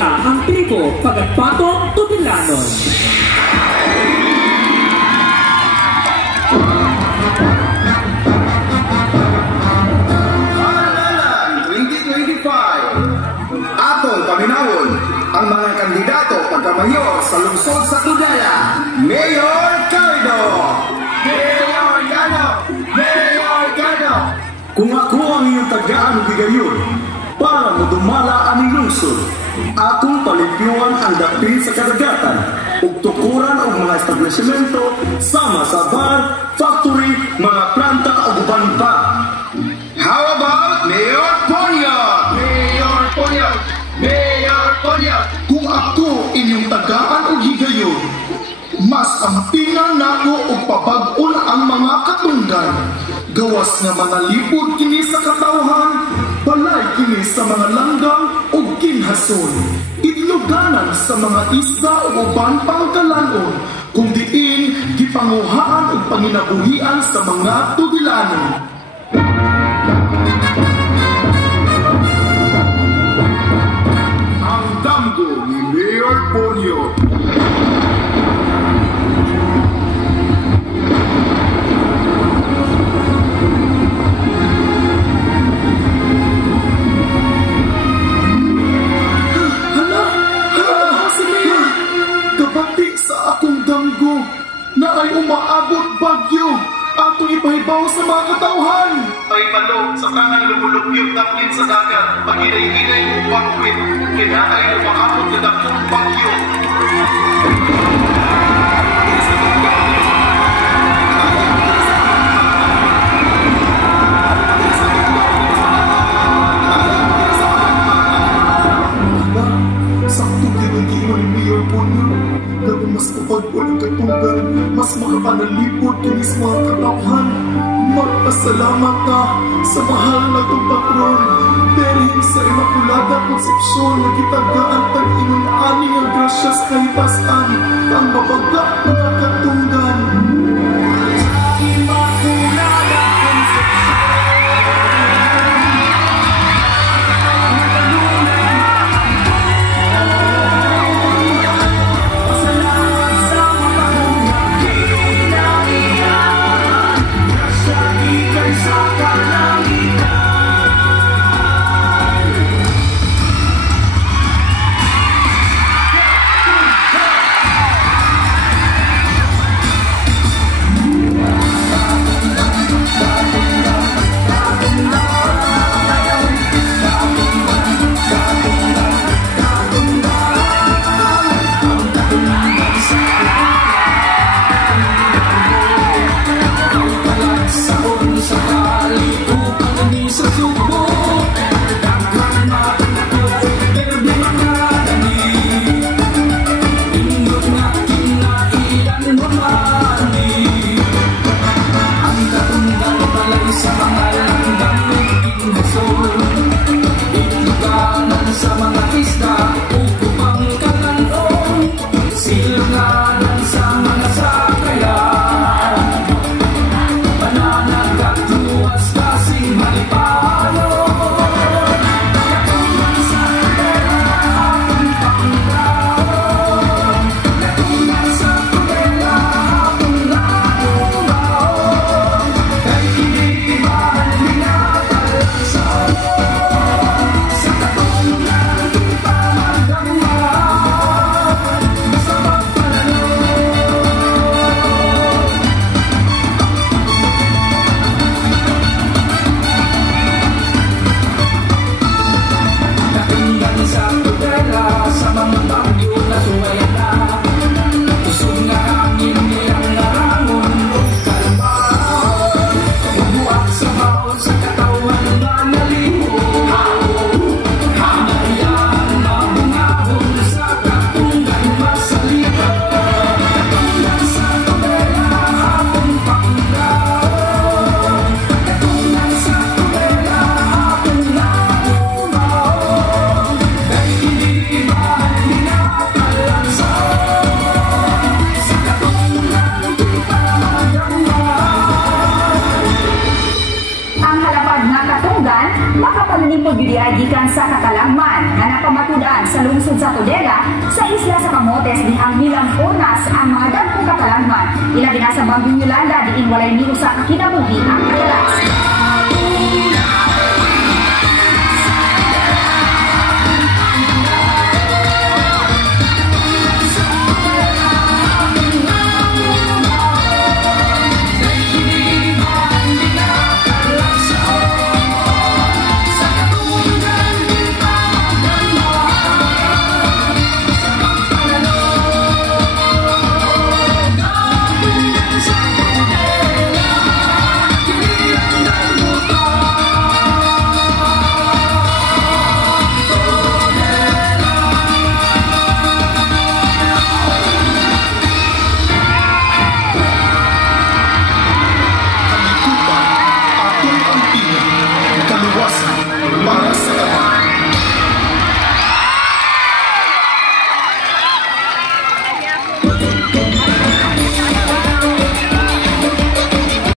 ang tribo pagpatong Tutilanon. Halalan 2025. Atong paminawon ang mga kandidato pagkamayor sa lungsod sa Tugaya. Mayor Cardo! Mayor Cardo! Mayor Cardo! Kung ako ang iyong tagaan bigayon para modumala ang lungsod, akong palipiwan ang dapit sa karagatan ug tukuran og mga establishmento sama sa bar, factory, mga planta ug uban pa. How about Mayor Ponyo? Mayor Ponyo! Mayor Ponyo! Kung ako inyong tagaan og higayon, mas ampingan nako og pabag-on ang mga katunggan. Gawas nga mga lipod kini sa katawhan, balay kini sa mga langgam o ginhason. Idluganan sa mga isda o uban pangkalanon, kung diin gipanguhaan o panginabuhian sa mga Tugilanon. Ang damgo ni Mayor Ponyo. Na ay umaabot bagyo atong ipahibaw sa mga katauhan. Ay palo sa tanang lumulubyog daplin sa dagat, pag-iray-iray o pangkwit, kinaay umaabot na dakong bagyo. Sakto ginagimay Mayor Ponyo. Gawin mas kapagpon ang katunggan, mas makapanalipod kini sa mga katauhan. Magpasalamat ka sa mahal na itong patron. Dahil sa Imakulada Konsepsyon na kitagaan tag-inon ani ang grasya sa kahitasan, ang mabaga mga katunggan. sa lungsod sa Tudela, sa isla sa Camotes di ang nilampunas ang mga dagkong katalangman. Ilabi na sa Bagyong Yolanda diin walay niusa ka kinabuhi ang kadalas.